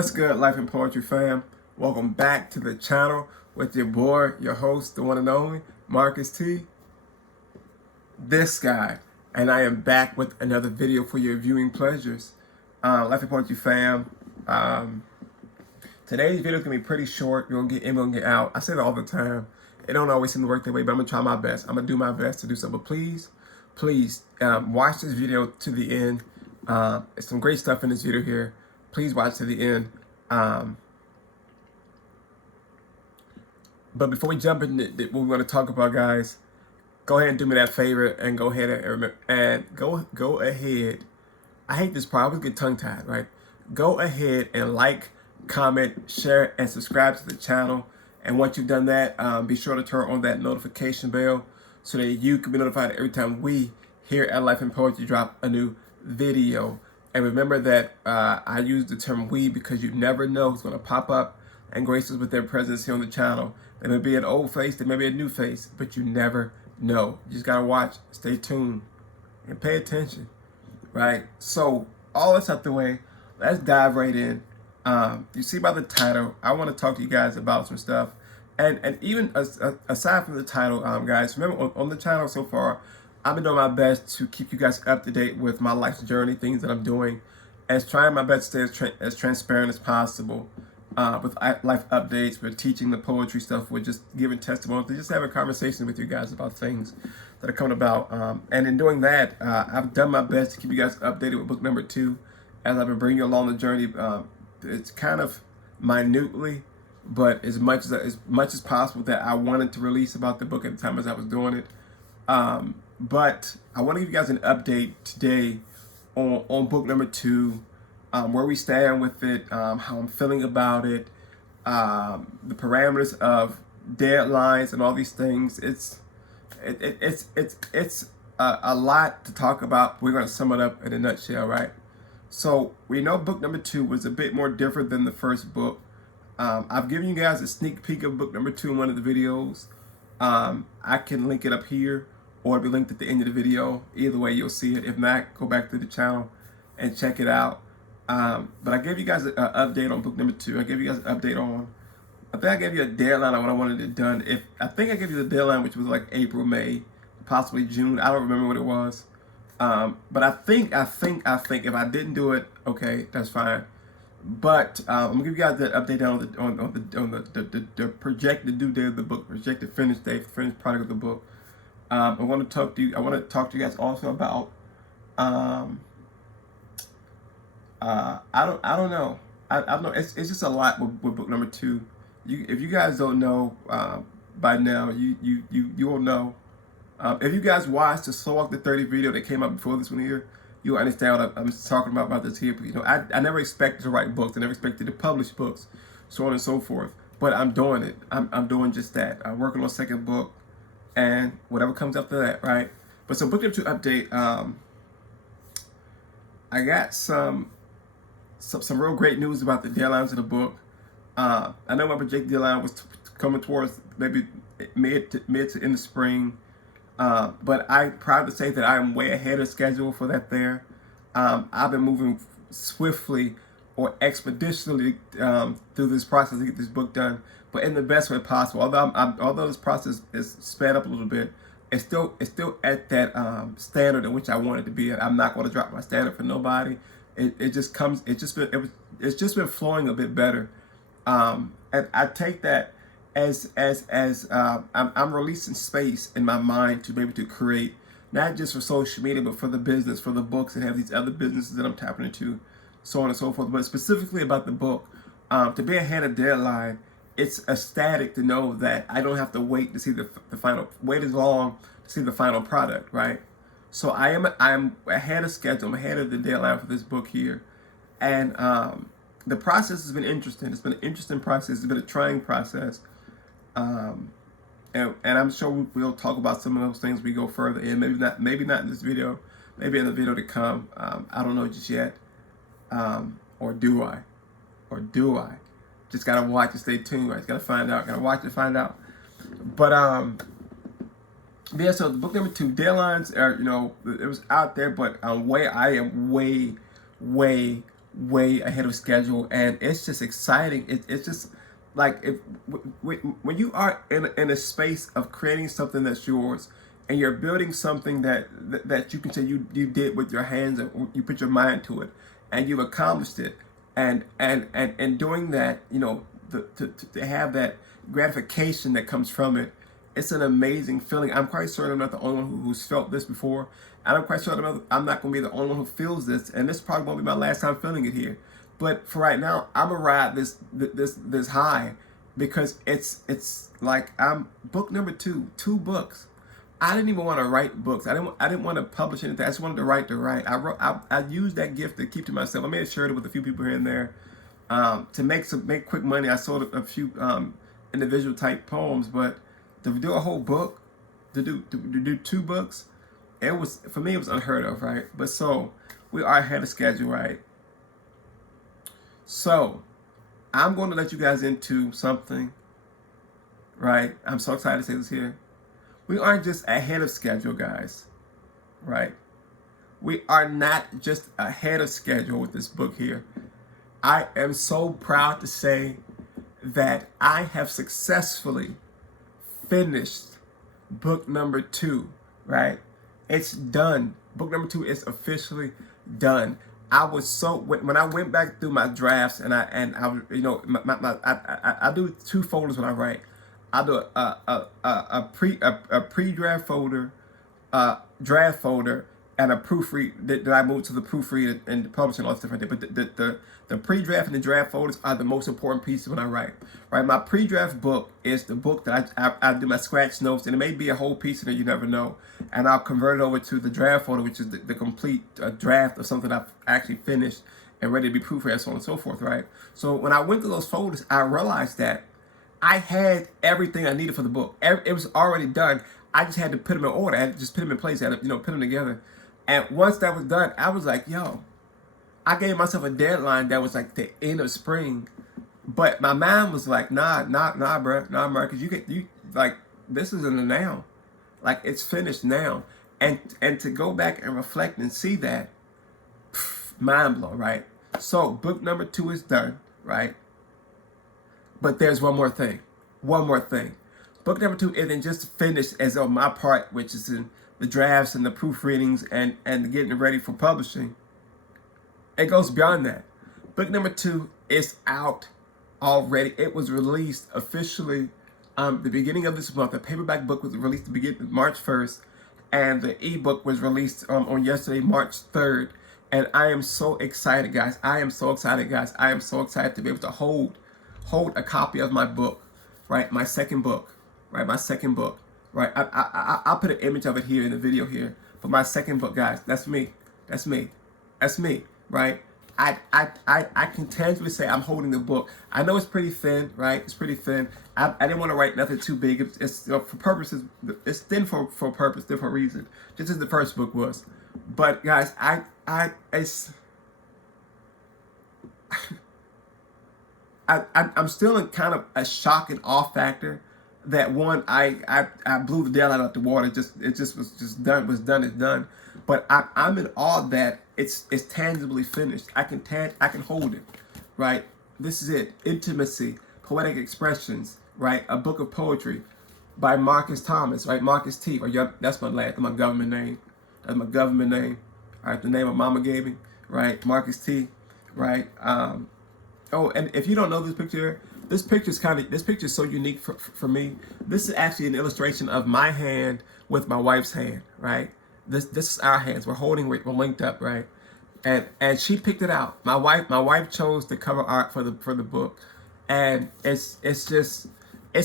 What's good, Life and Poetry fam? Welcome back to the channel with your boy, your host, the one and only, MarcusT, this guy. And I am back with another video for your viewing pleasures. Life and Poetry fam, today's video is going to be pretty short. We're going to get in, we're going to get out. I say that all the time. It don't always seem to work that way, but I'm going to try my best. I'm going to do my best to do so. But please, watch this video to the end. There's some great stuff in this video here. Please watch to the end. But before we jump into what we want to talk about, guys, go ahead and do me that favor and go ahead and go ahead. I hate this part. I always get tongue-tied, right? Go ahead and like, comment, share, and subscribe to the channel. And once you've done that, be sure to turn on that notification bell so that you can be notified every time we here at Life and Poetry drop a new video. And remember that I use the term we because you never know who's going to pop up and grace us with their presence here on the channel. They may be an old face, they may be a new face, but you never know. You just got to watch, stay tuned, and pay attention, right? So all this out the way, let's dive right in. You see by the title, I want to talk to you guys about some stuff. And even aside from the title, guys, remember on the channel so far, I've been doing my best to keep you guys up to date with my life's journey, things that I'm doing, and trying my best to stay as transparent as possible with life updates, with teaching the poetry stuff, with just giving testimonies, just having conversations with you guys about things that are coming about. And in doing that, I've done my best to keep you guys updated with book number 2 as I've been bringing you along the journey. It's kind of minutely, but as much as possible that I wanted to release about the book at the time as I was doing it. But I want to give you guys an update today on book number 2, where we stand with it, how I'm feeling about it, the parameters of deadlines and all these things. It's a lot to talk about. We're going to sum it up in a nutshell, right? So we know book number 2 was a bit more different than the first book. I've given you guys a sneak peek of book number 2 in one of the videos. I can link it up here, or it'll be linked at the end of the video. Either way, you'll see it. If not, go back to the channel and check it out. But I gave you guys an update on book number 2. I gave you guys an update on, I think I gave you a deadline on when I wanted it done. I think I gave you the deadline, which was like April, May, possibly June. I don't remember what it was. But I think if I didn't do it, okay, that's fine. But I'm gonna give you guys that update on the projected due date of the book, projected finish date, finished product of the book. I want to talk to you guys also about I don't know. I don't know. It's just a lot with book number 2. If you guys don't know by now, you will know. If you guys watched the Slow Walk to 30 video that came out before this one here, you'll understand what I'm talking about this here. You know, I never expected to write books. I never expected to publish books, so on and so forth. But I'm doing it. I'm doing just that. I'm working on a second book, and whatever comes after that, right? But so book number 2 update. I got some real great news about the deadlines of the book. I know my projected deadline was coming towards maybe mid to end of spring. But I'm proud to say that I am way ahead of schedule for that there. I've been moving swiftly or expeditiously through this process to get this book done, but in the best way possible. Although this process is sped up a little bit, it's still at that standard in which I want it to be. I'm not going to drop my standard for nobody. It's just been flowing a bit better, and I take that as I'm releasing space in my mind to be able to create, not just for social media, but for the business, for the books, and have these other businesses that I'm tapping into, so on and so forth. But specifically about the book, to be ahead of deadline, it's ecstatic to know that I don't have to wait to see the final, wait as long to see the final product, right? So I'm ahead of schedule. I'm ahead of the deadline for this book here, and the process has been interesting. It's been an interesting process. It's been a trying process. And I'm sure we'll talk about some of those things as we go further in. Maybe not in this video, maybe in the video to come. I don't know just yet. Or do I? Just gotta watch and stay tuned. I just gotta find out. Gotta watch and find out. But yeah. So the book number 2 deadlines are, it was out there, but I am way way ahead of schedule, and it's just exciting. It's just like when you are in a space of creating something that's yours, and you're building something that you can say you did with your hands, and you put your mind to it, and you've accomplished it, and doing that, you know, to have that gratification that comes from it, it's an amazing feeling. I'm quite sure I'm not the only one who's felt this before, and I'm quite sure I'm not going to be the only one who feels this, and this probably won't be my last time feeling it here. But for right now, I'm gonna ride this high, because it's like I'm book number two books. I didn't even want to write books. I didn't want to publish anything. I just wanted to write. I used that gift to keep to myself. I may have shared it with a few people here and there, to make quick money. I sold a few individual type poems, but to do a whole book, to do 2 books, it was, for me, it was unheard of, right? But so we are ahead of schedule, right? So I'm going to let you guys into something, right? I'm so excited to say this here. We aren't just ahead of schedule, guys, right? We are not just ahead of schedule with this book here. I am so proud to say that I have successfully finished book number 2, right? It's done. Book number 2 is officially done. I was so, when I went back through my drafts, and I you know, I do 2 folders when I write. I do a pre-draft folder, draft folder, and a proofread that I moved to the proofread and the publishing, all this different thing. But the pre-draft and the draft folders are the most important pieces when I write. Right, my pre-draft book is the book that I do my scratch notes, and it may be a whole piece in it, you never know. And I'll convert it over to the draft folder, which is the complete draft of something I've actually finished and ready to be proofread, so on and so forth. Right. So when I went through those folders, I realized that I had everything I needed for the book. It was already done. I just had to put them in order. I had to just put them in place. I had to, put them together. And once that was done, I was like, yo, I gave myself a deadline that was like the end of spring. But my mind was like, nah, bro. Nah, Marcus, you like, this is in the now. Like, it's finished now. And to go back and reflect and see that, mind blown, right? So book number 2 is done, right? But there's one more thing. Book number 2 isn't just finished as on my part, which is in the drafts and the proofreadings and getting ready for publishing. It goes beyond that. Book number 2 is out already. It was released officially the beginning of this month. The paperback book was released the beginning March 1st, and the ebook was released on yesterday, March 3rd. And I am so excited, guys. I am so excited to be able to hold a copy of my book, right? My second book, right? Right? I'll put an image of it here in the video here. But my second book, guys, that's me, right? I can tangibly say I'm holding the book. I know it's pretty thin, right? It's pretty thin. I didn't want to write nothing too big. It's for purposes. It's thin for purpose, thin for a reason. Just as the first book was. But guys, I'm still in kind of a shock and awe factor that one, I blew the daylight out the water. It just was done. It's done. But I'm in awe that it's tangibly finished. I can hold it, right? This is it. Intimacy, Poetic Expressions, right? A book of poetry by Marcus Thomas, right? MarcusT. That's my government name. That's my government name. All right, the name of Mama gave me, right? MarcusT, right? Oh, and if you don't know this picture is so unique for me. This is actually an illustration of my hand with my wife's hand, right? This is our hands. We're linked up, right? And she picked it out. My wife chose the cover art for the book, and it's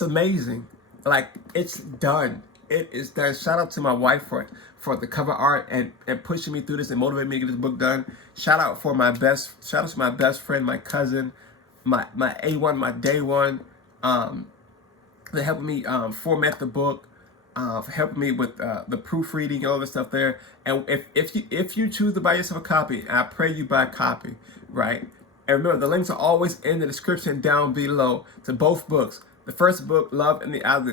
amazing. Like, it's done. It is done. Shout out to my wife for the cover art and pushing me through this and motivating me to get this book done. Shout out to my best friend, my cousin, my A1, my day one, for helping me format the book, for helping me with the proofreading, all this stuff there. And if you choose to buy yourself a copy, I pray you buy a copy, right? And remember, the links are always in the description down below to both books. The first book, Love in the Eyes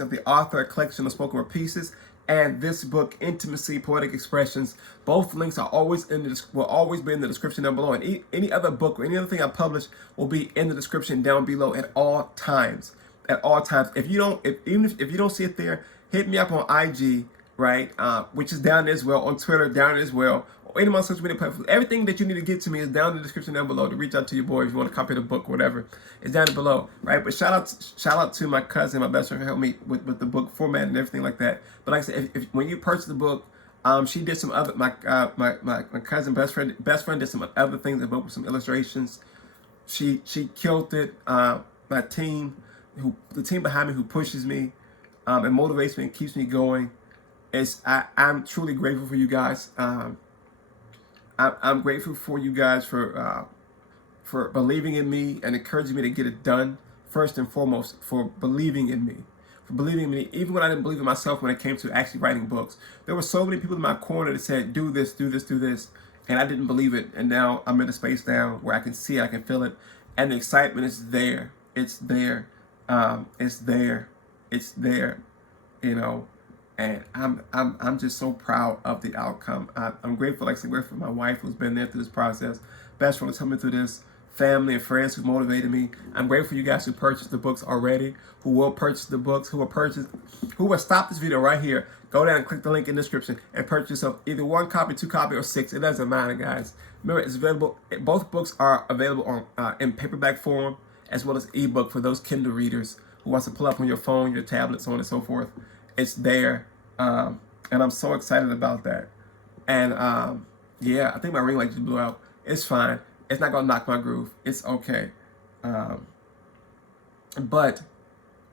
of the Author, a collection of spoken word pieces, and this book, Intimacy, Poetic Expressions. Both links are always will always be in the description down below. And any other book or any other thing I publish will be in the description down below at all times. At all times. If you don't, if you don't see it there, hit me up on IG, right? Which is down there as well, on Twitter, down there as well, or any of my social media platforms. Everything that you need to get to me is down in the description down below. To reach out to your boy if you want to copy the book or whatever, it's down below, right? But shout out to my cousin, my best friend, who helped me with the book format and everything like that. But like I said, if when you purchase the book, she did some other my cousin best friend did some other things. The book with some illustrations. She killed it. My team, the team behind me who pushes me, and motivates me and keeps me going. I'm truly grateful for you guys. I'm grateful for you guys for believing in me and encouraging me to get it done. First and foremost, for believing in me. For believing in me, even when I didn't believe in myself when it came to actually writing books. There were so many people in my corner that said, do this, do this, do this. And I didn't believe it. And now I'm in a space now where I can see it, I can feel it. And the excitement is there. It's there. It's there. It's there. You know. And I'm just so proud of the outcome. I'm grateful, like I said, grateful for my wife who's been there through this process, best friend who's coming through this, family and friends who motivated me. I'm grateful for you guys who purchased the books already, who will purchase the books, who will stop this video right here, go down and click the link in the description and purchase yourself either 1 copy, 2 copy, or 6. It doesn't matter, guys. Remember, it's available. Both books are available on in paperback form as well as ebook for those Kindle readers who wants to pull up on your phone, your tablet, so on and so forth. It's there. And I'm so excited about that. And yeah, I think my ring light just blew out. It's fine. It's not gonna knock my groove. It's okay. But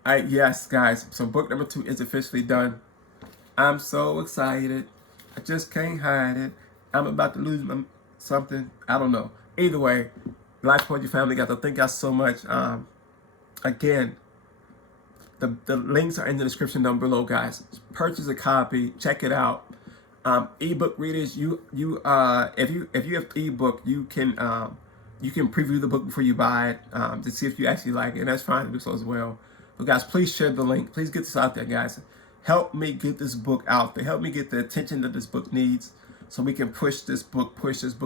yes, guys. So book number 2 is officially done. I'm so excited. I just can't hide it. I'm about to lose something. I don't know. Either way, Life Poetry family, guys. Thank y'all so much. Again. The links are in the description down below, guys. Purchase a copy, check it out. Ebook readers, if you have ebook, you can preview the book before you buy it to see if you actually like it, and that's fine to do so as well. But guys, please share the link. Please get this out there, guys. Help me get this book out there. Help me get the attention that this book needs, so we can push this book,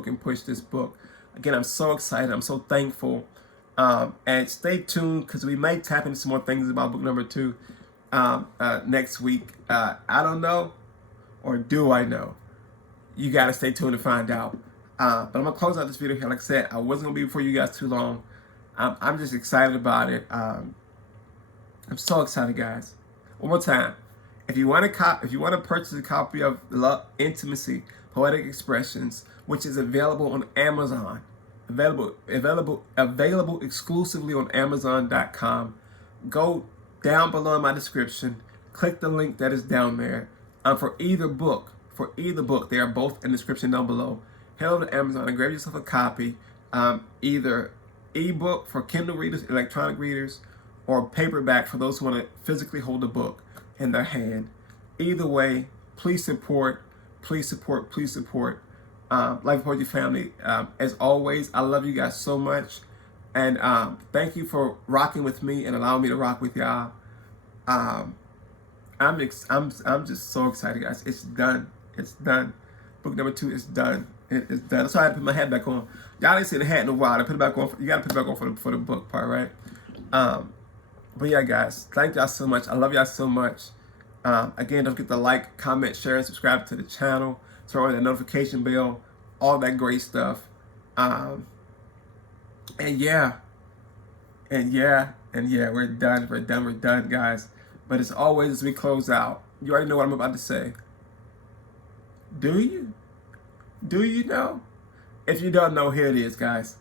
and push this book. Again, I'm so excited. I'm so thankful. And stay tuned because we may tap into some more things about book number 2 next week. I don't know, or do I know? You got to stay tuned to find out. But I'm going to close out this video here. Like I said, I wasn't going to be before you guys too long. I'm just excited about it. I'm so excited, guys. One more time. If you want to purchase a copy of Love, Intimacy, Poetic Expressions, which is available on Amazon, available exclusively on Amazon.com. Go down below in my description. Click the link that is down there. For either book, they are both in the description down below. Head over to Amazon and grab yourself a copy. Either ebook for Kindle readers, electronic readers, or paperback for those who want to physically hold a book in their hand. Either way, please support. Please support. Please support. Life Poetry family, as always, I love you guys so much, and thank you for rocking with me and allowing me to rock with y'all. I'm just so excited, guys. It's done. It's done. Book number 2 is done. It is done. That's why I had to put my hat back on. Y'all didn't see the hat in a while. I put it back on. You gotta put it back on for the book part, right? But yeah, guys, thank y'all so much. I love y'all so much. Again, don't forget to like, comment, share, and subscribe to the channel. Turn on that notification bell, all that great stuff. And yeah, we're done, guys. But as always, as we close out, you already know what I'm about to say. Do you? Do you know? If you don't know, here it is, guys.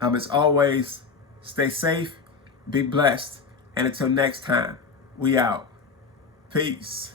As always, stay safe, be blessed, and until next time, we out. Peace.